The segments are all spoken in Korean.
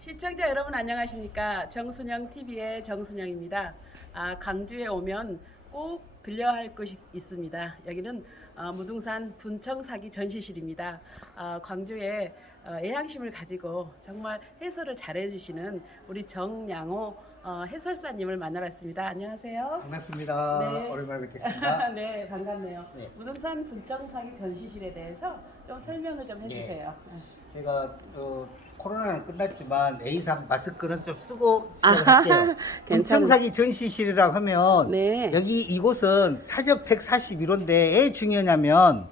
시청자 여러분 안녕하십니까? 정순영 TV의 정순영입니다. 강주에 오면 꼭 들려야 할 곳이 있습니다. 여기는 무등산 분청사기 전시실입니다. 광주에 애향심을 가지고 정말 해설을 잘해주시는 우리 정양호 해설사님을 만나봤습니다. 안녕하세요. 반갑습니다. 네. 오랜만에 뵙겠습니다. 네, 반갑네요. 네. 무등산 분청사기 전시실에 대해서 좀 설명을 좀 해주세요. 제가 코로나는 끝났지만 A상 마스크는 좀 쓰고 시작할게요. 분청사기 전시실이라고 하면 네. 여기 이곳은 사적 141호인데 왜 중요하냐면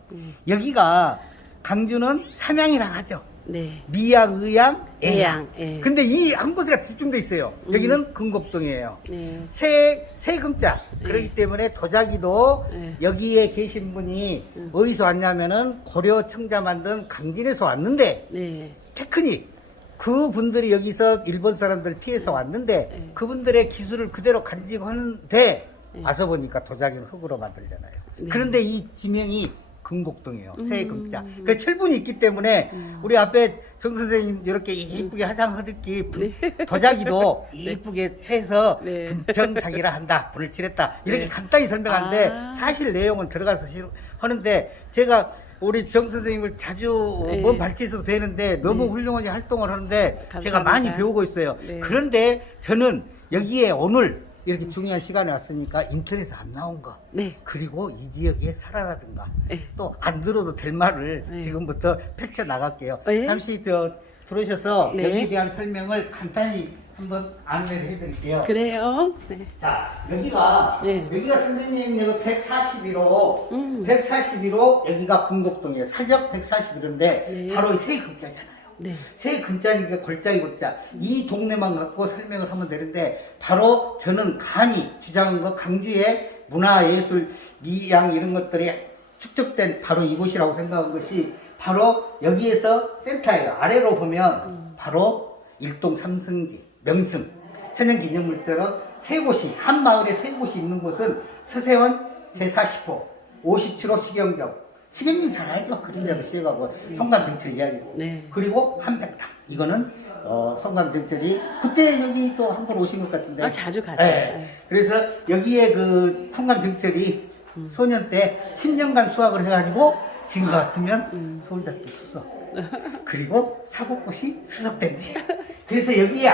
여기가 강주는 삼양이라고 하죠. 네. 미양, 의양, 애양. 예. 근데 이 한 곳에 집중돼 있어요. 여기는 금곡동이에요. 네. 세 금자. 그렇기 때문에 도자기도 네. 여기에 계신 분이 어디서 왔냐면은 고려 청자 만든 강진에서 왔는데 네. 테크닉 그분들이 여기서 일본 사람들 피해서 왔는데 네. 그분들의 기술을 그대로 간직하는데 네. 와서 보니까 도자기는 흙으로 만들잖아요. 네. 그런데 이 지명이 금곡동이에요. 새 금자. 그래서 철분이 있기 때문에 우리 앞에 정 선생님 이렇게 이쁘게 화장하듯이 도자기도 이쁘게 해서 네. 분청사기라 한다. 불을 칠했다. 이렇게 네. 간단히 설명하는데 아. 사실 내용은 들어가서 하는데 제가 우리 정 선생님을 자주 네. 먼 발치에서 뵈는데 너무 네. 훌륭하게 활동을 하는데 감사합니다. 제가 많이 배우고 있어요. 네. 그런데 저는 여기에 오늘 이렇게 중요한 시간에 왔으니까 인터넷에 안 나온 거 네. 그리고 이 지역에 살아라든가 네. 또 안 들어도 될 말을 네. 지금부터 펼쳐 나갈게요. 네. 잠시 들어오셔서 네. 여기에 대한 설명을 간단히 한번 안내를 해드릴게요. 그래요. 네. 자, 여기가 네. 선생님 여기 141호, 음. 141호 여기가 금곡동이에요. 사적 141호인데 네. 바로 세 금자잖아요. 네. 세 금자니까 골짜기 골자. 이 동네만 갖고 설명을 하면 되는데 바로 저는 간이 주장한 거 강주의 문화예술, 미양 이런 것들이 축적된 바로 이곳이라고 생각한 것이 바로 여기에서 센터예요. 아래로 보면 바로 일동 삼성지, 명승, 천연기념물처럼 세 곳이 한 마을에 세 곳이 있는 곳은 서세원 제40호, 57호 시경정. 시경님 잘 알죠? 그림자도 시행하고 성감정철 이야기고. 네. 그리고 한백당. 이거는 성감정철이 그때 여기 또 한 번 오신 것 같은데. 자주 가죠. 네. 네. 그래서 여기에 그 성감정철이 소년 때 10년간 수학을 해가지고 지금 같으면 서울대학교 수석. 그리고 사법고시 수석된대요. 그래서 여기에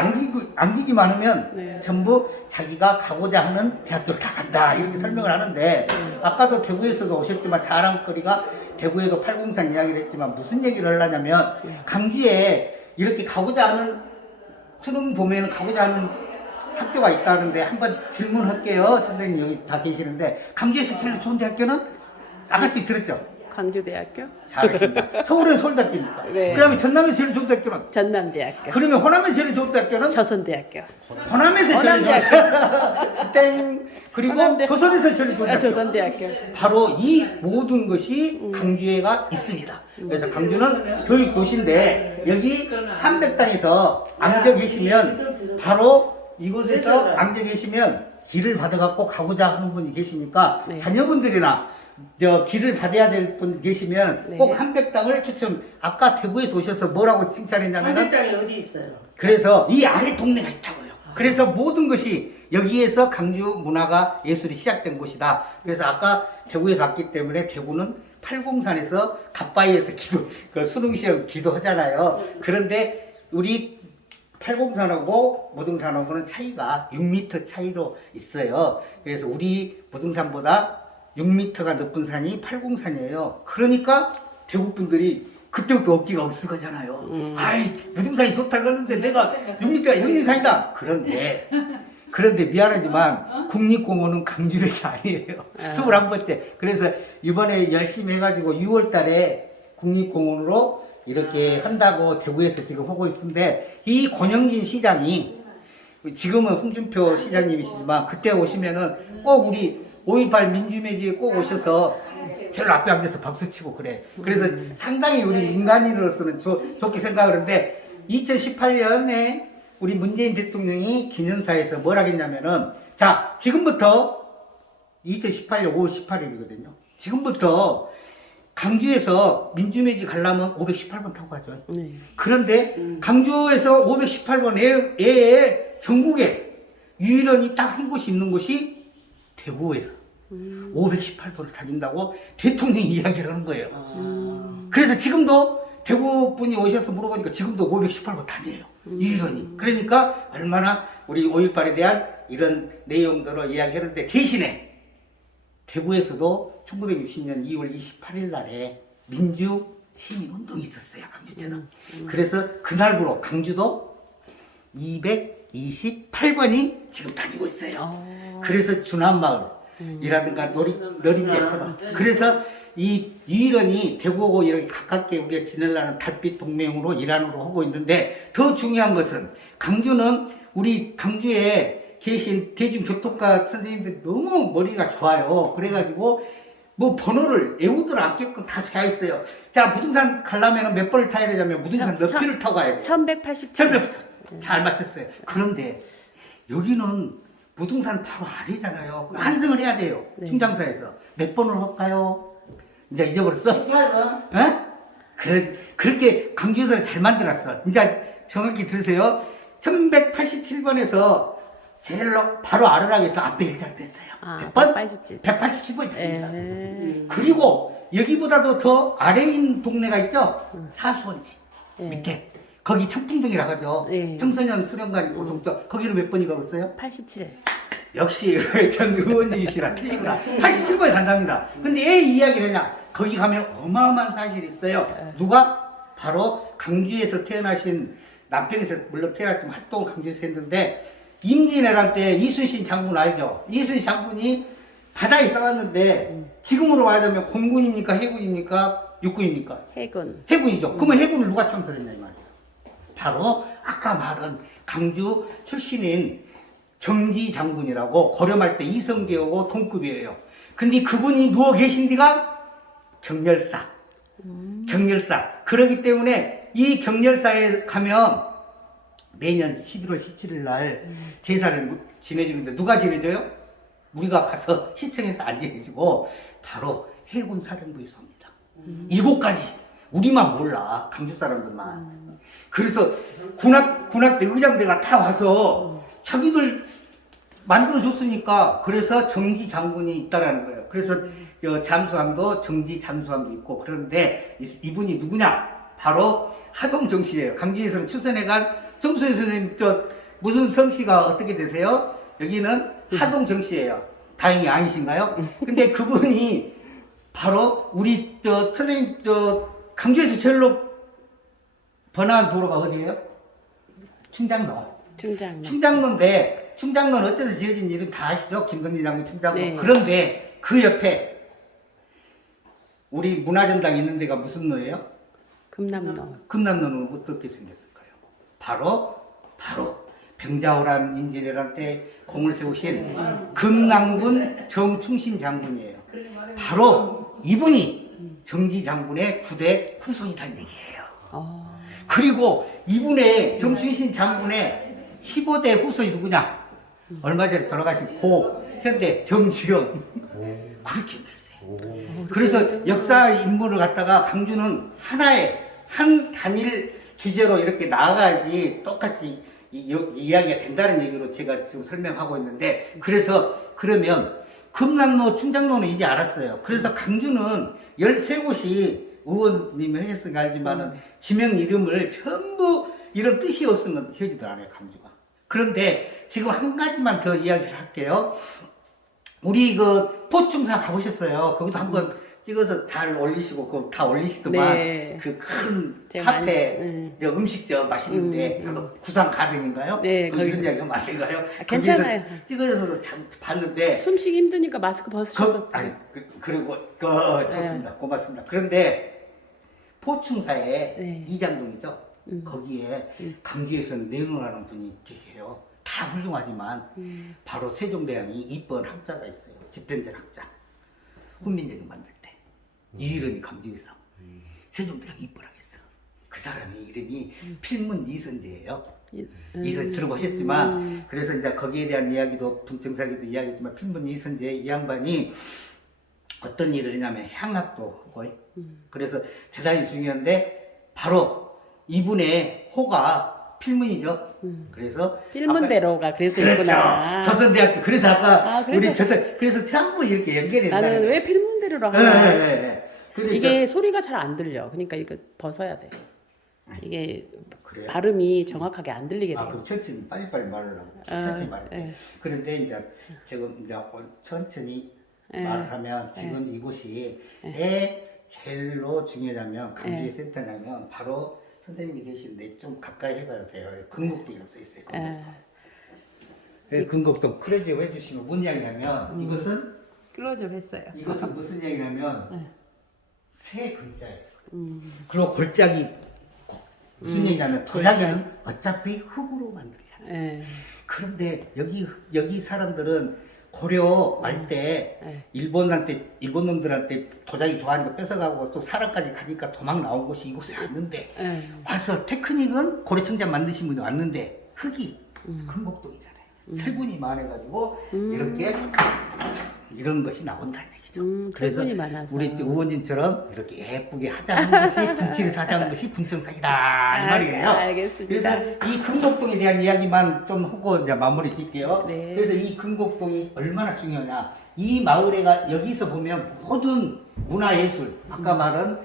앙직이 많으면 네. 전부 자기가 가고자 하는 대학교를 다 간다 이렇게 설명을 하는데 아까도 대구에서도 오셨지만 자랑거리가 대구에도 팔공산 이야기를 했지만 무슨 얘기를 하려냐면 강주에 이렇게 가고자 하는 수능 보면 가고자 하는 학교가 있다는데 한번 질문할게요. 선생님 여기 다 계시는데 강주에서 제일 좋은 대학교는 아까 지금 들었죠? 광주대학교, 잘하십니다. 서울은 서울대학교니까. 네. 그 다음에 전남에서 제일 좋은 대학교는? 전남대학교, 그러면 호남에서 제일 좋은 대학교는? 조선대학교, 호남에서 제일 좋은 대학교. 땡. 그리고 호남대- 조선에서 제일 좋은 대학교. 조선대학교. 바로 이 모든 것이 강주에가 있습니다. 그래서 강주는 교육도시인데 여기 한백당에서 앉아 계시면 바로 이곳에서 앉아 계시면 길을 받아갖고 가고자 하는 분이 계시니까 네. 자녀분들이나 길을 받아야 될 분 계시면 네. 꼭 한백당을 추천. 아까 대구에서 오셔서 뭐라고 칭찬했냐면 한대땅이 어디 있어요? 그래서 이 아래 동네가 있다고요. 그래서 모든 것이 여기에서 강주 문화가 예술이 시작된 곳이다. 그래서 아까 대구에서 왔기 때문에 대구는 팔공산에서 갓바위에서 그 수능시험 기도하잖아요. 그런데 우리 팔공산하고 무등산하고는 차이가 6m 차이로 있어요. 그래서 우리 무등산보다 6m가 높은 산이 팔공산이에요. 그러니까 대구 분들이 그때부터 어깨가 없을 거잖아요. 아이, 무등산이 좋다고 하는데 내가 6m가 형님 산이다. 그런데 미안하지만 국립공원은 강주력이 아니에요. 21번째. 그래서 이번에 열심히 해가지고 6월 달에 국립공원으로 이렇게 한다고 대구에서 지금 하고 있는데 이 권영진 시장이 지금은 홍준표 시장님이시지만 그때 오시면은 꼭 우리 5.18 민주매지에 꼭 오셔서 제일 앞에 앉아서 박수 치고 그래. 그래서 상당히 우리 민간인으로서는 좋게 생각을 하는데 2018년에 우리 문재인 대통령이 기념사에서 뭘 하겠냐면은 자, 지금부터 2018년 5월 18일이거든요. 지금부터 강주에서 민주매직 가려면 518번 타고 가죠. 네. 그런데 강주에서 518번 외에 전국에 유일원이 딱 한 곳이 있는 곳이 대구에서 518번을 다닌다고 대통령이 이야기를 하는 거예요. 그래서 지금도 대구 분이 오셔서 물어보니까 지금도 518번 다녀요. 유일원이. 그러니까 얼마나 우리 5.18에 대한 이런 내용들을 이야기하는데 대신에 대구에서도 1960년 2월 28일 날에 민주 시민 운동이 있었어요. 강주처럼. 그래서 그날부로 강주도 228번이 지금 다니고 있어요. 그래서 준한마을이라든가 너린제터로. 그래서 이 유일원이 대구하고 이렇게 가깝게 우리가 지내려는 달빛 동맹으로 일환으로 하고 있는데 더 중요한 것은 강주는 우리 강주에 계신 대중교통과 선생님들 너무 머리가 좋아요. 그래가지고 뭐 번호를 외우들 않겠고 다 되어 있어요. 자, 무등산 가려면 몇 번을 타야 되냐면 무등산 몇 피를 타고 가야 돼요? 1187. 잘 맞췄어요. 그런데 여기는 무등산 바로 아래잖아요. 환승을 해야 돼요. 네. 충장사에서. 몇 번을 할까요? 이제 잊어버렸어? 18번. 어? 그렇게 강주에서 잘 만들었어. 이제 정확히 들으세요. 1187번에서 제일로 바로 아래락에서 앞에 일자를 뺐어요. 몇 번? 187. 187번이다. 그리고 여기보다도 더 아래인 동네가 있죠? 사수원지 밑에. 거기 청풍동이라고 하죠. 네. 청소년 수련관 고정점. 거기는 몇 번이 가봤어요? 87. 역시 전 의원님이시라 틀리구나. 87번에 간답니다. 근데 왜 이야기를 하냐? 거기 가면 어마어마한 사실이 있어요. 누가? 바로 강주에서 태어나신, 남평에서 물론 태어났지만 활동을 강주에서 했는데 임진왜란 때 이순신 장군 알죠? 이순신 장군이 바다에 싸웠는데 지금으로 말하자면 공군입니까? 해군입니까? 육군입니까? 해군. 해군이죠. 그러면 해군을 누가 창설했냐 이 말이에요. 바로 아까 말한 강주 출신인 정지 장군이라고 고려말 때 이성계하고 동급이에요. 근데 그분이 누워 계신 데가 경렬사. 경렬사. 그러기 때문에 이 경렬사에 가면 매년 11월 17일 날 제사를 지내주는데 누가 지내줘요? 우리가 가서 시청에서 안 지내주고 바로 해군 사령부에서 합니다. 이곳까지 우리만 몰라. 강주 사람들만. 그래서 군악대 의장대가 다 와서 자기들 만들어줬으니까 그래서 정지 장군이 있다라는 거예요. 그래서 잠수함도 정지 잠수함도 있고 그런데 이분이 누구냐? 바로 하동정 씨예요. 강주에서는 추선해간 정수희 선생님 무슨 성씨가 어떻게 되세요? 여기는 하동정 씨예요. 다행히 아니신가요? 근데 그분이 바로 우리 선생님 강주에서 제일로 번화한 도로가 어디예요? 충장로. 충장로인데 충장로는 어째서 지어진 이름 다 아시죠? 김덕리 장군 충장로. 네. 그런데 그 옆에 우리 문화전당 있는 데가 무슨 로예요? 금남로. 금남로는 어떻게 생겼을까요? 바로 병자호란 임진왜란 때 공을 세우신 금남군 정충신 장군이에요. 바로 이분이 정지 장군의 9대 후손이라는 얘기예요. 그리고 이분의 정충신 장군의 15대 후손이 누구냐? 얼마 전에 돌아가신 고 현대 정주영. 그렇게 연결돼요. 그래서 역사 인물을 갖다가 강주는 하나의 한 단일 주제로 이렇게 나아가야지 똑같이 이야기가 된다는 얘기로 제가 지금 설명하고 있는데 그래서 그러면 금남로 충장로는 이제 알았어요. 그래서 강주는 13곳이 의원님이 하셨으니까 알지만은 지명 이름을 전부 이런 뜻이 없으면 지어지도 않아요, 강주가. 그런데 지금 한 가지만 더 이야기를 할게요. 우리 그 포충사 가보셨어요. 거기도 한번 찍어서 잘 올리시고 그거 다 올리시더만 네. 그 큰 제가 카페 저 음식점 맛있는데 구상 가든인가요? 네, 그 이런 이야기 하면 안 될까요? 괜찮아요. 거기서 찍어서 참 봤는데 숨쉬기 힘드니까 마스크 벗으셔도. 그리고 좋습니다. 고맙습니다. 그런데 포충사에 네. 이장동이죠. 거기에 강주에서는 내놓으라는 분이 계세요. 다 훌륭하지만 바로 세종대왕이 입번 학자가 있어요. 집현전 학자. 훈민정음 만들 때 유일원이 강주에서 세종대왕이 입번하겠어. 그 사람이 이름이 필문 이선제예요. 이선 들어보셨지만 그래서 이제 거기에 대한 이야기도 분청사기도 이야기했지만 필문 이선제 이 양반이 어떤 일을 했냐면 향락도 하고 그래서 대단히 중요한데 바로 이분의 호가 필문이죠. 그래서 필문대로가 그래서 그렇죠. 있구나. 조선대학교 그래서 아까 아, 그래서- 우리 조선 그래서 전부 이렇게 연결된다. 나는 왜 필문대로로 하나? 근데 이게 소리가 잘 안 들려. 그러니까 이거 벗어야 돼. 이게 그래요? 발음이 정확하게 안 들리게 아 돼요. 그럼 천천히 빨리빨리 말을 하고 아, 천천히 말해. 예. 그런데 이제 지금 이제 천천히 예. 말을 하면 지금 이곳이 왜 제일로 중요하냐면 강주의 센터냐면 바로 선생님이 계시는데 좀 가까이 해봐도 돼요. 금곡동이라고 써 있어요. 예. 금곡동 크레지오 해주시면 뭔 이야기냐면 이것은 클로즈업 했어요. 이것은 무슨 이야기냐면 네. 새 글자예요. 음. 그리고 골짜기 무슨 얘기냐면 도자기는 어차피 흙으로 만들잖아요. 예. 그런데 여기 사람들은 고려 말 때 일본 놈들한테 도자기 좋아하는 거 뺏어가고 또 사라까지 가니까 도망 나온 곳이 이곳에 왔는데 예. 와서 테크닉은 고려 청자 만드신 분이 왔는데 흙이 금곡동이잖아요. 철분이 많아가지고 이렇게 이런 것이 나온다는 얘기죠. 그래서 철분이 많아서. 우리 의원님처럼 이렇게 예쁘게 화장한 것이 분칠을 사장한 것이 분청사기다 이 말이에요. 알겠습니다. 그래서 이 금곡동에 대한 이야기만 좀 하고 이제 마무리 짓게요. 네. 그래서 이 금곡동이 얼마나 중요하냐. 이 마을에가 여기서 보면 모든 문화예술 아까 말한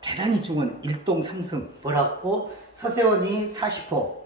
대단히 중요한 일동 3승 뭐라고 서세원이 40호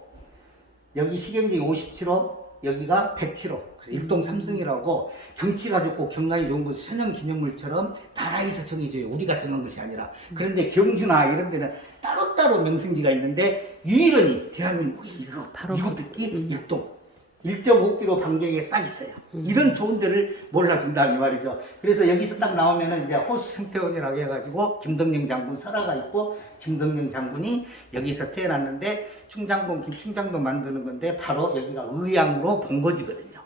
여기 시경지 57호 여기가 107호 일동 3승이라고 정치가 좋고 경관이 좋은 곳 천연기념물처럼 나라에서 정해줘요. 우리가 정한 것이 아니라. 그런데 경주나 이런 데는 따로따로 명승지가 있는데 유일하니 대한민국에 이것밖에 일동 1.5km 반경에 쌓여 있어요. 이런 좋은 데를 몰라준다 이 말이죠. 그래서 여기서 딱 나오면은 이제 호수 생태원이라고 해가지고 김덕령 장군 설화가 있고 김덕령 장군이 여기서 태어났는데 김충장도 만드는 건데 바로 여기가 의양으로 본거지거든요.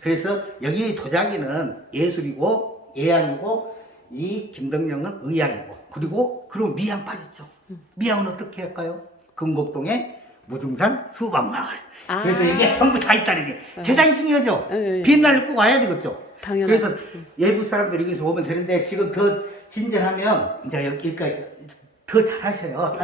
그래서 여기 도자기는 예술이고 예양이고 이 김덕령은 의양이고 그리고 미양 빠졌죠. 미양은 어떻게 할까요? 금곡동에 무등산 수박마을. 그래서 여기가 전부 다 있다는 게 대단히 중요하죠. 비엔날레 꼭 와야 되겠죠. 당연하죠. 그래서 예부 사람들이 여기서 오면 되는데 지금 더 진전하면 이제 여기까지 더 잘하셔요.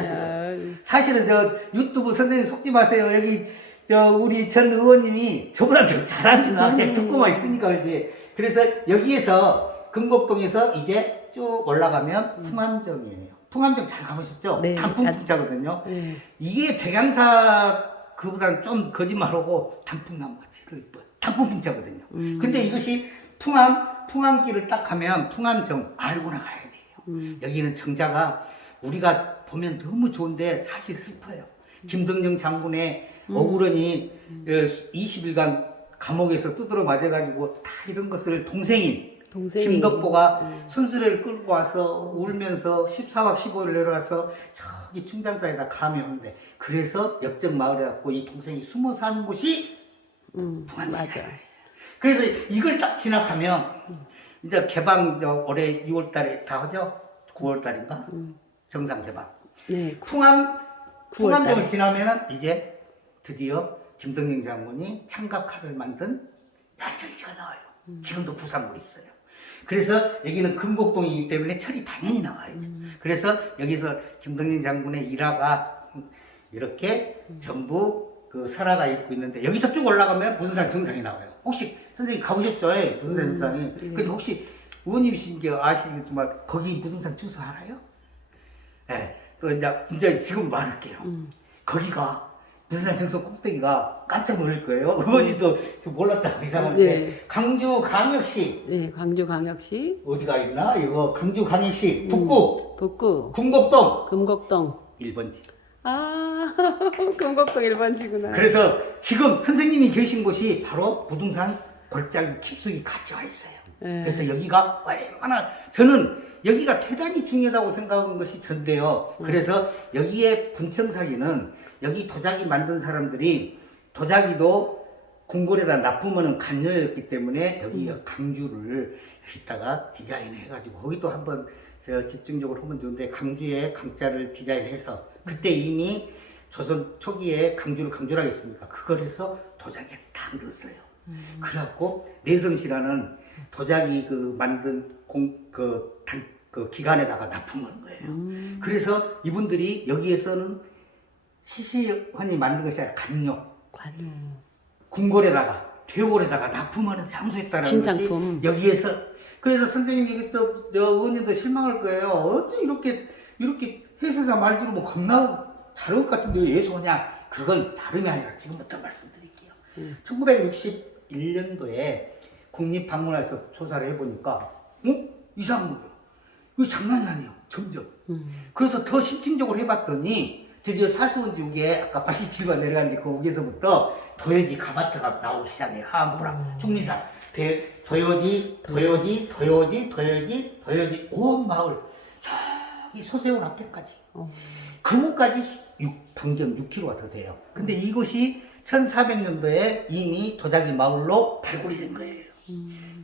사실은 저 유튜브 선생님 속지 마세요. 여기 저 우리 전 의원님이 저보다 더 잘합니다. 그냥 듣고만 있으니까 이제 그래서 여기에서 금곡동에서 이제 쭉 올라가면 풍암정이에요. 풍암정 잘 가보셨죠? 네, 단풍풍자거든요. 네. 이게 백양사 그보다는 좀 거짓말하고 단풍나무가 제일 이뻐요. 단풍풍자거든요. 근데 이것이 풍암길을 딱 가면 풍암정 알고 나가야 돼요. 여기는 정자가 우리가 보면 너무 좋은데 사실 슬퍼요. 김덕령 장군의 억울하니 20일간 감옥에서 두드러 맞아가지고 다 이런 것을 동생인 김덕보가 순수레를 끌고 와서 울면서 14박 15일 내려와서 저기 충장사에다 감해오는데 그래서 역적 마을에 갖고 이 동생이 숨어 사는 곳이 맞아. 그래서 이걸 딱 지나가면 이제 개방 올해 6월달에 다 하죠? 9월달인가? 정상 개방. 네. 풍암정을 지나면은 이제 드디어 김덕령 장군이 창각칼을 만든 야철지가 나와요. 지금도 부산물이 있어요. 그래서 여기는 금곡동이기 때문에 철이 당연히 나와야죠. 그래서 여기서 김덕령 장군의 일화가 이렇게 전부 그 설화가 있고 있는데 여기서 쭉 올라가면 무등산 정상이 나와요. 혹시 선생님 가보셨죠? 무등산 정상이. 근데 혹시 의원님이신 게 아시겠지만 거기 무등산 주소 알아요? 네. 또 이제 진짜 지금 말할게요. 거기가 무등산 정상 꼭대기가 깜짝 놀랄 거예요. 의원님도 좀 몰랐다고 이상한데 네. 광주광역시 네, 광주광역시 어디가 있나? 이거 광주광역시 북구 금곡동 금곡동 1번지. 금곡동 1번지구나. 그래서 지금 선생님이 계신 곳이 바로 무등산 골짜기 깊숙이 같이 와 있어요. 그래서 여기가 얼마나 저는 여기가 대단히 중요하다고 생각한 것이 전데요. 그래서 여기에 분청사기는 여기 도자기 만든 사람들이 도자기도 궁궐에다 납품하는 간녀였기 때문에 여기 강주를 여기다가 디자인을 해가지고 거기도 한번 제가 집중적으로 하면 좋은데 강주에 강자를 디자인해서 그때 이미 조선 초기에 강주를 강주라고 했으니까 그걸 해서 도자기에 딱 넣었어요. 그래갖고 내성시라는 도자기 그 만든 그 기관에다가 납품한 거예요. 그래서 이분들이 여기에서는 시시헌이 만든 것이 아니라 관용, 궁궐에다가 대궐에다가 납품하는 장소였다는 진상품. 것이 여기에서. 그래서 선생님이 저 의원님도 실망할 거예요. 어째 이렇게 해설사 말 들으면 겁나 잘할 것 같은데 왜 예수하냐? 그건 다름이 아니라 지금부터 말씀드릴게요. 1961년도에 국립박물관에서 조사를 해보니까 이상한 거예요. 이거 장난이 아니에요. 점점. 그래서 더 심층적으로 해봤더니 드디어 사수원지옥에 아까 87번 내려갔는데 거기에서부터 도요지 가마트가 나오기 시작해요. 하암부랑 중리산 도요지 온 마을 저기 소세원 앞에까지 그곳까지 반경 6km가 더 돼요. 근데 이곳이 1400년도에 이미 도자기 마을로 발굴이 된 거예요.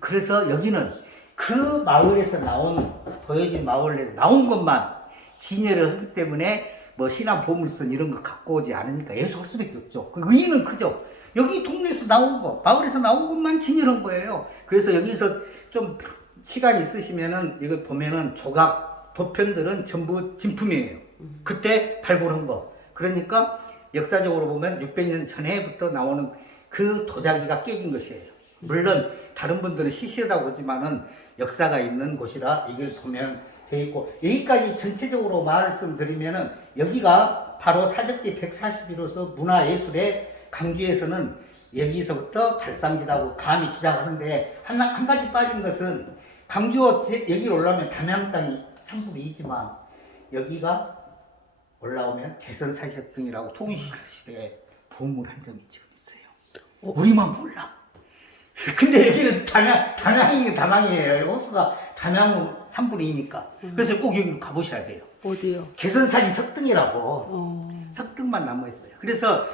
그래서 여기는 그 마을에서 나온 도요지 마을에서 나온 것만 진열을 하기 때문에 뭐 신화 보물선 이런 거 갖고 오지 않으니까 예수할 수밖에 없죠. 그 의의는 크죠. 여기 동네에서 나온 거, 마을에서 나온 것만 진열한 거예요. 그래서 여기서 좀 시간이 있으시면은 이거 보면은 조각 도편들은 전부 진품이에요. 그때 발굴한 거. 그러니까 역사적으로 보면 600년 전에부터 나오는 그 도자기가 깨진 것이에요. 물론 다른 분들은 시시하다고 하지만은 역사가 있는 곳이라 이걸 보면 돼 있고, 여기까지 전체적으로 말씀드리면은 여기가 바로 사적지 141호서 문화예술의 강주에서는 여기서부터 발상지라고 감히 주장하는데 한 가지 빠진 것은 강주 여기로 올라오면 담양 땅이 3분의 2지만 여기가 올라오면 개선사시등이라고 통일시대에 보물 한 점이 지금 있어요. 우리만 몰라. 근데 여기는 담양이에요. 호수가 담양 3분의 2니까. 그래서 꼭 여기로 가보셔야 돼요. 어디요? 개선사시 석등이라고. 석등만 남아있어요. 그래서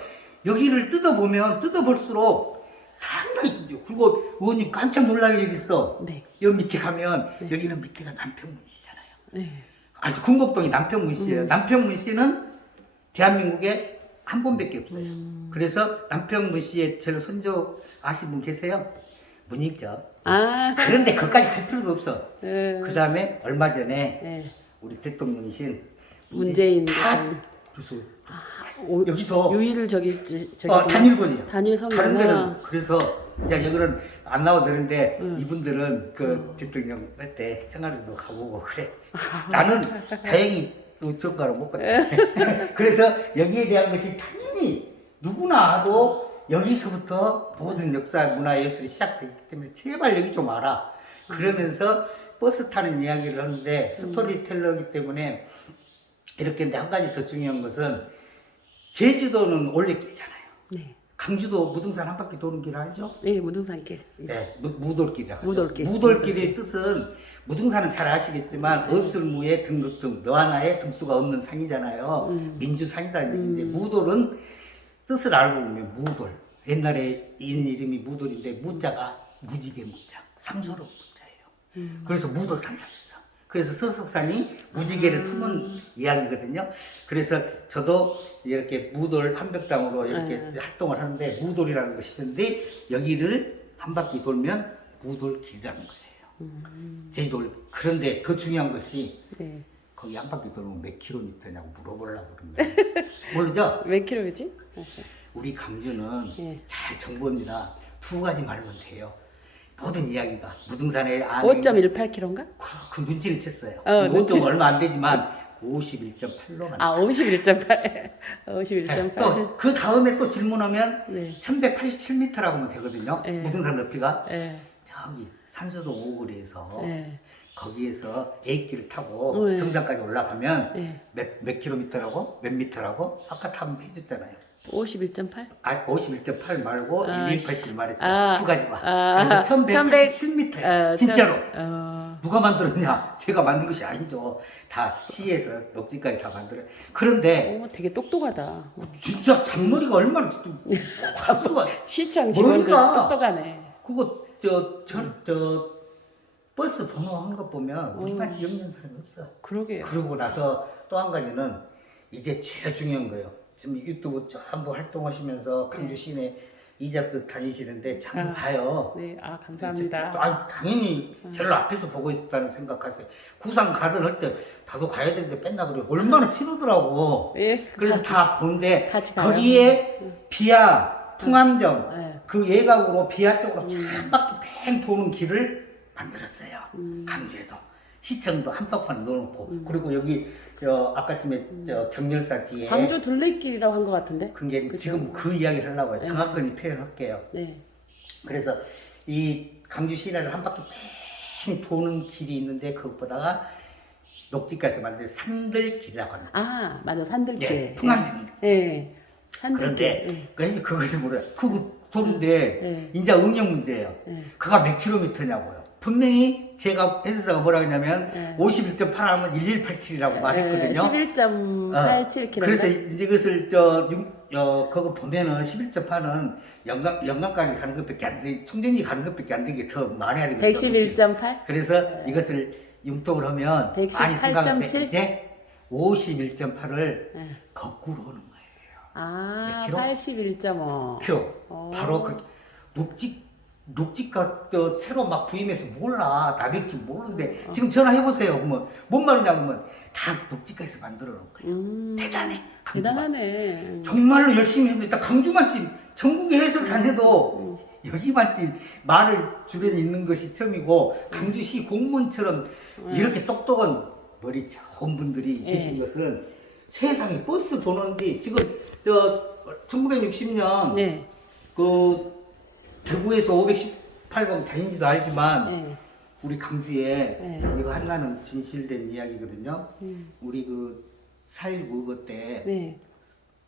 여기를 뜯어볼수록 상당히 있어요. 그리고 의원님 깜짝 놀랄 일이 있어. 네. 여기 밑에 가면 여기는 밑에가 남평문시잖아요. 네. 아니 군곡동이 남평문시예요. 남평문시는 대한민국에 한 번밖에 없어요. 그래서 남평문시의 제일 선조 아신 분 계세요? 문익점. 그런데 거기까지 갈 필요도 없어. 그 다음에 얼마 전에 우리 대통령이신 문재인 그래서 여기서 유일 저기 단일본이요. 단일성이구나. 다른 데는 그래서 이제 여기는 안 나와도 되는데 이분들은 그 대통령 할 때 청와대도 가보고 그래. 나는 다행히 우천가로 못 갔지. 그래서 여기에 대한 것이 당연히 누구나도 여기서부터 모든 역사, 문화, 예술이 시작되기 때문에 제발 여기 좀 와라. 그러면서 버스 타는 이야기를 하는데 스토리텔러이기 때문에 이렇게 했는데 한 가지 더 중요한 것은 제주도는 올레길이잖아요. 네. 강주도 무등산 한 바퀴 도는 길 알죠? 네, 무등산길. 네, 무돌길이라고 하죠. 무돌길. 무돌길의 뜻은 무등산은 잘 아시겠지만 없을무에 등극등 너 하나에 등수가 없는 산이잖아요. 민주산이라는 얘기인데 무돌은 뜻을 알고 보면 무돌. 옛날에 인 이름이 무돌인데 무자가 무지개 무자, 상서로운 무자예요. 그래서 무돌산이라고 했어. 그래서 서석산이 무지개를 품은 이야기거든요. 그래서 저도 이렇게 무돌 한벽당으로 이렇게 활동을 하는데 무돌이라는 것이 있는데 여기를 한 바퀴 돌면 무돌길이라는 거예요. 제주도. 그런데 더 중요한 것이 거기 한 바퀴 돌면 몇 킬로미터냐고 물어보려고 그러는데 모르죠? 몇 킬로미터지? 우리 강주는 잘 정보입니다. 두 가지 말면 돼요. 모든 이야기가 무등산에 안에 5.18km인가? 그 눈치를 챘어요. 눈치. 5점 얼마 안 되지만 51.8로만. 51.8. 51.8. 또 그 다음에 또 질문하면 네. 1187m라고 하면 되거든요. 무등산 높이가. 네. 저기 산수도 오거리에서 네. 거기에서 A길을 타고 정상까지 올라가면 몇 킬로미터라고? 몇 미터라고? 아까 다 해줬잖아요. 51.8? 51.8 말고 1187 말했죠. 두 가지만. 그래서 1187m. 진짜로. 어. 누가 만들었냐? 제가 만든 것이 아니죠. 다 시에서 녹지까지 다 만들어요. 그런데 되게 똑똑하다. 진짜 잔머리가 얼마나 잡수가 시청 직원들 머리가 똑똑하네. 그거 버스 번호 한 거 보면 우리만 지역 년 사람이 없어. 그러게요. 그러고 나서 또 한 가지는 이제 제일 중요한 거예요. 지금 유튜브 전부 활동하시면서 강주 시내 이잡도 다니시는데 자주 아. 봐요. 네, 감사합니다. 당연히 제일 앞에서 보고 있다는 생각하세요. 구상 가든 할 때 나도 가야 되는데 뺀다 그래요. 얼마나 싫어더라고. 예, 그래서 다 보는데 같이 가요. 거기에 비아, 풍암정 네. 그 예각으로 비아 쪽으로 한 바퀴 뺑 도는 길을 만들었어요. 강주에도. 시청도 한복판 넣어놓고 그리고 여기 아까쯤에 경렬사 뒤에 광주 둘레길이라고 한 것 같은데. 그게 그죠? 지금 그 이야기를 하려고 해요. 네. 정확하게 표현할게요. 네. 그래서 이 강주 시내를 한 바퀴 뺑 도는 길이 있는데 그것보다가 녹지가에서 만든 산들길이라고 합니다. 맞아, 산들길. 예, 풍암정입니다. 예. 산들길. 그런데 예. 그래서 그것을 몰라요. 그거 도는데 네. 이제 응용 문제예요. 네. 그가 몇 킬로미터냐고요. 분명히 제가 해설사가 뭐라 했냐면 네. 51.8 하면 1187이라고 말했거든요. 11.87km. 그래서 이제 이것을 그거 보면은 11.8은 영광까지 가는 것밖에 안 돼, 총정리 가는 것밖에 안 되게 더 많이 하는 거죠. 111.8? 그래서 이것을 융통을 하면 118.7? 이제 51.8을 네. 거꾸로 오는 거예요. 몇 킬로? 81.5. 큐. 바로 그렇게 녹지가 새로 막 부임해서 몰라. 나백기 모르는데 지금 전화해보세요. 그러면 뭔 말이냐 그러면 다 녹지가에서 만들어 놓은 거예요. 대단해. 강주가. 대단하네. 정말로 열심히 했는데 딱 강주 맛집 전국에 해설 다녀도 여기 맛집 말을 주변에 있는 것이 처음이고 강주시 공무원처럼 이렇게 똑똑한 머리 좋은 분들이 계신 것은 세상에 버스 도는데 지금 1960년 네. 그 대구에서 518번 다닌지도 알지만 네. 우리 강주에 네. 이거 하나는 진실된 이야기거든요. 우리 그 4.19 그때 네.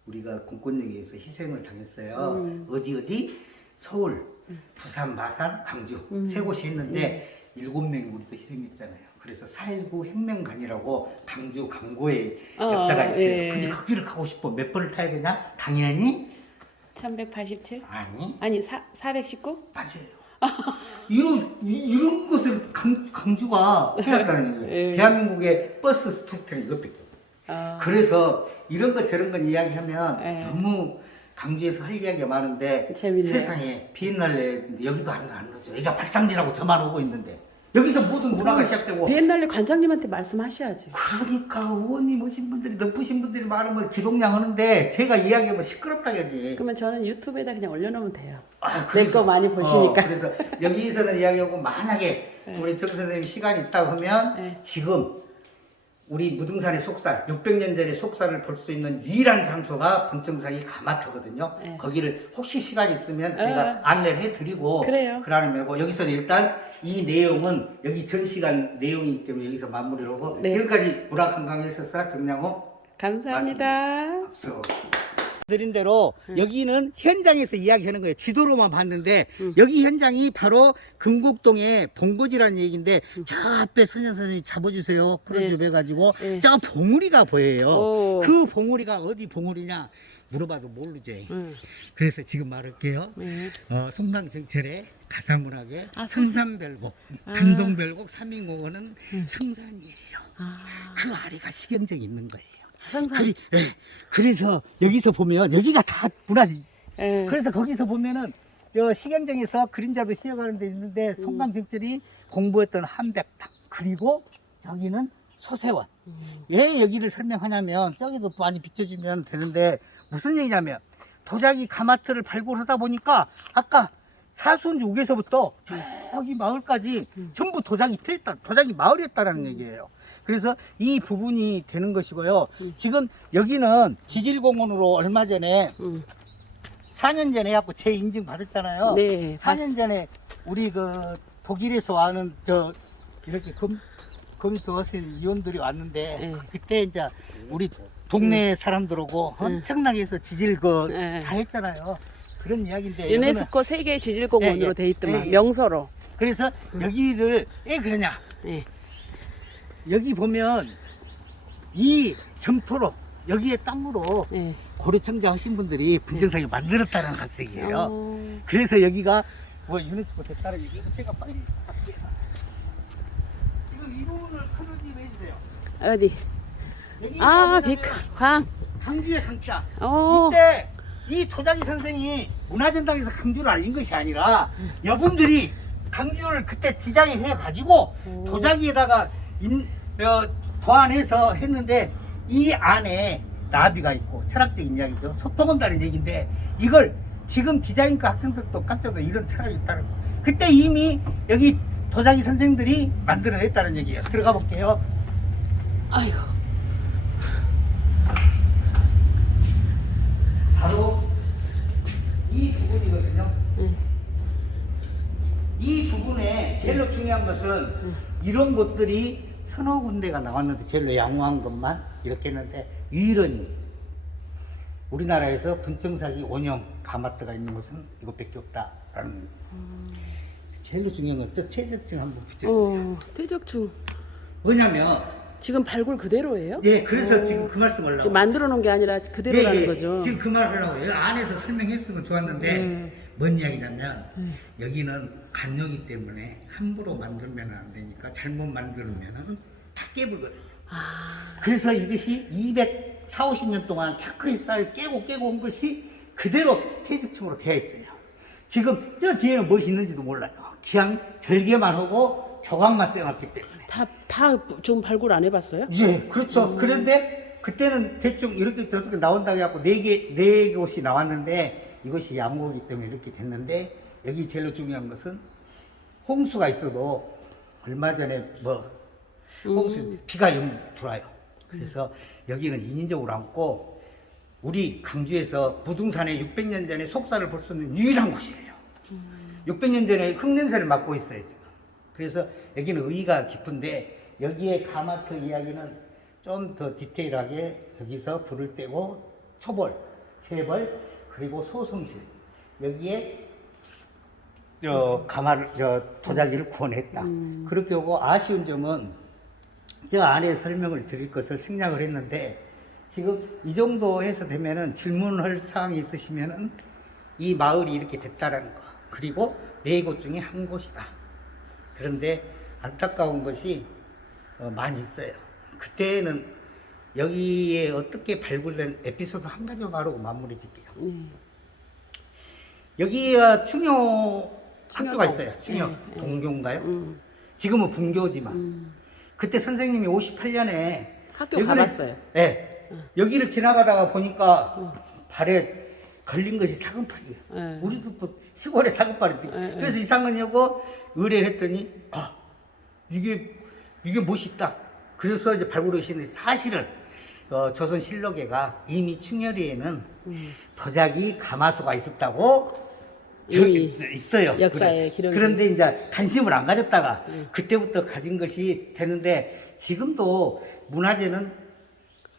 우리가 공권력에 의해서 희생을 당했어요. 어디? 서울, 부산, 마산, 강주 세 곳이 했는데 7명이 우리도 희생했잖아요. 그래서 4.19 혁명관이라고 강주 강고의 역사가 있어요. 예. 근데 거기를 가고 싶어. 몇 번을 타야 되냐? 당연히 1187? 아니 419? 맞아요. 이런 것을 강주가 해놨다는 거예요. 예. 대한민국의 버스 스토리텔 이것밖에 없어요. 그래서 이런 것 저런 것 이야기하면 예. 너무 강주에서 할 이야기가 많은데 재밌네요. 세상에 비엔날레 여기도 안 오죠. 여기가 발상지라고 저만 오고 있는데 여기서 모든 문화가 시작되고 비엔날레 관장님한테 말씀하셔야지. 그러니까 의원님 오신 분들이 높으신 분들이 많으면 기동량 하는데 제가 이야기하면 시끄럽다겠지. 그러면 저는 유튜브에다 그냥 올려놓으면 돼요. 내 그래서, 거 많이 보시니까. 그래서 여기서는 이야기하고 만약에 우리 정 선생님 시간이 있다고 하면 네. 지금 우리 무등산의 속살 600년 전의 속살을 볼 수 있는 유일한 장소가 분청상이 가마터거든요. 네. 거기를 혹시 시간이 있으면 제가 안내를 해드리고 그래요. 그러면 여기서는 일단 이 내용은 여기 전시관 내용이기 때문에 여기서 마무리를 하고 네. 지금까지 문화관광해설사 정량호 감사합니다. 박수. 드린 대로 여기는 현장에서 이야기하는 거예요. 지도로만 봤는데 여기 현장이 바로 금곡동의 봉고지라는 얘기인데 저 앞에 선녀 선생님이 잡아주세요. 크루즈업 해가지고 네. 저 봉우리가 보여요. 오. 그 봉우리가 어디 봉우리냐 물어봐도 모르지. 그래서 지금 말할게요. 네. 송강정철의 가사문학의 아, 성산별곡, 단동별곡, 삼인공원은 성산이에요. 그 아래가 식경정이 있는 거예요. 성산. 그래서 여기서 보면 여기가 다 문화지. 예. 그래서 거기서 보면은 식경정에서 그림자로 시작하는 데 있는데 송강정철이 공부했던 한백당 그리고 저기는 소세원. 왜 여기를 설명하냐면 저기도 많이 비춰주면 되는데 무슨 얘기냐면 도자기 가마트를 발굴하다 보니까 아까 사수원지 옥에서부터 저기 마을까지 전부 도자기 트였다, 도자기 마을이었다라는 얘기예요. 그래서 이 부분이 되는 것이고요. 지금 여기는 지질공원으로 얼마 전에 4년 전에 해갖고 재인증 받았잖아요. 네. 4년 전에 우리 그 독일에서 와는 이렇게 검수 하신 위원들이 왔는데 네. 그때 이제 우리 동네 사람들하고 엄청나게 해서 지질 네. 다 했잖아요. 그런 이야기인데 유네스코 세계 지질공원으로 예, 예. 돼 있더만 예, 예. 명소로. 그래서 여기를 왜 그러냐 예. 여기 보면 이 점토로 여기에 땅으로 예. 고려청자 하신 분들이 분정상에 만들었다는 각색이에요. 어. 그래서 여기가 유네스코 됐다는 얘기고 제가 빨리 갈게요. 지금 이 부분을 크로지 해주세요. 어디? 여기 아, 광. 강주의 강자. 어. 이때 이 도자기 선생이 문화전당에서 강주를 알린 것이 아니라 여분들이 강주를 그때 디자인해 가지고 도자기에다가 도안해서 했는데 이 안에 나비가 있고 철학적인 이야기죠. 소통한다는 얘기인데 이걸 지금 디자인과 학생들도 깜짝 놀라 이런 철학이 있다는 거. 그때 이미 여기 도자기 선생들이 만들어냈다는 얘기예요. 들어가 볼게요. 아이고. 바로 이 부분이거든요. 이 부분에 제일 중요한 것은 이런 것들이 서너 군데가 나왔는데 제일 양호한 것만 이렇게 했는데 유일하니 우리나라에서 분청사기 원형 가마트가 있는 곳은 이것밖에 없다라는 제일 중요한 건 저 퇴적증 한번 붙여주세요. 퇴적충. 뭐냐면 지금 발굴 그대로예요? 예 그래서 지금 그 말씀 하려고 지금 만들어 놓은 게 아니라 그대로라는 거죠. 지금 그 말 하려고 여기 안에서 설명했으면 좋았는데 뭔 이야기냐면 여기는 간료기 때문에 함부로 만들면 안 되니까 잘못 만들면 다 깨불거든요. 그래서 이것이 240~50년 동안 켜크에 쌓여 깨고 온 것이 그대로 퇴적층으로 되어 있어요. 지금 저 뒤에는 무엇이 있는지도 몰라요. 그냥 절개만 하고 조각만 세워놨기 때문에. 다 지금 발굴 안 해봤어요? 예, 그렇죠. 그런데 그때는 대충 이렇게 저렇게 나온다고 해갖고 네 곳이 나왔는데 이것이 양호기 때문에 이렇게 됐는데 여기 제일 중요한 것은 홍수가 있어도 얼마 전에 홍수 비가 영 들어와요. 그래서 여기는 인위적으로 안고 우리 강주에서 부등산에 600년 전에 속사를 볼 수 있는 유일한 곳이에요. 600년 전에 흙냄새를 맡고 있어요, 지금. 그래서 여기는 의의가 깊은데 여기에 가마트 이야기는 좀 더 디테일하게 여기서 불을 떼고 초벌, 재벌, 그리고 소성실 여기에 도자기를 구원했다. 그렇게 하고 아쉬운 점은 저 안에 설명을 드릴 것을 생략을 했는데 지금 이 정도 해서 되면은 질문할 사항이 있으시면은 이 마을이 이렇게 됐다라는 거. 그리고 네 곳 중에 한 곳이다. 그런데 안타까운 것이 많이 있어요. 그때는 여기에 어떻게 발굴된 에피소드 한 가지만 말하고 마무리 짓게요. 여기가 충효 학교가 있어요. 충효 동교인가요? 지금은 분교지만 그때 선생님이 58년에 학교 가봤어요. 네. 여기를 지나가다가 보니까 발에 걸린 것이 사근팔이에요. 우리도 또 시골에 사근팔이 그래서 이상하냐고 의뢰를 했더니 이게 멋있다. 그래서 이제 발굴하시는 사실은 조선실록에가 이미 충혈리에는 도자기 가마소가 있었다고 있어요. 역사의 기록이. 그런데 이제 관심을 안 가졌다가 그때부터 가진 것이 되는데 지금도 문화재는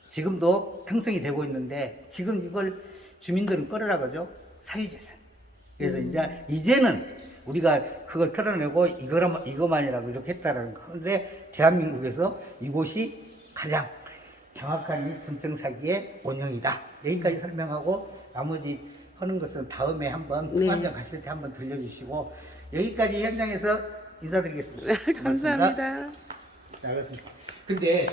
지금도 형성이 되고 있는데 지금 이걸 주민들은 끌으라 그러죠. 사유재산. 그래서 이제는 우리가 그걸 털어내고 이거만이라도 이렇게 했다라는 건데 대한민국에서 이곳이 가장 정확한 이 분청사기의 원형이다. 여기까지 설명하고 나머지 하는 것은 다음에 한번 투관장 가실 때 한번 들려주시고 여기까지 현장에서 인사드리겠습니다. 감사합니다. 자, 그렇습니다. 근데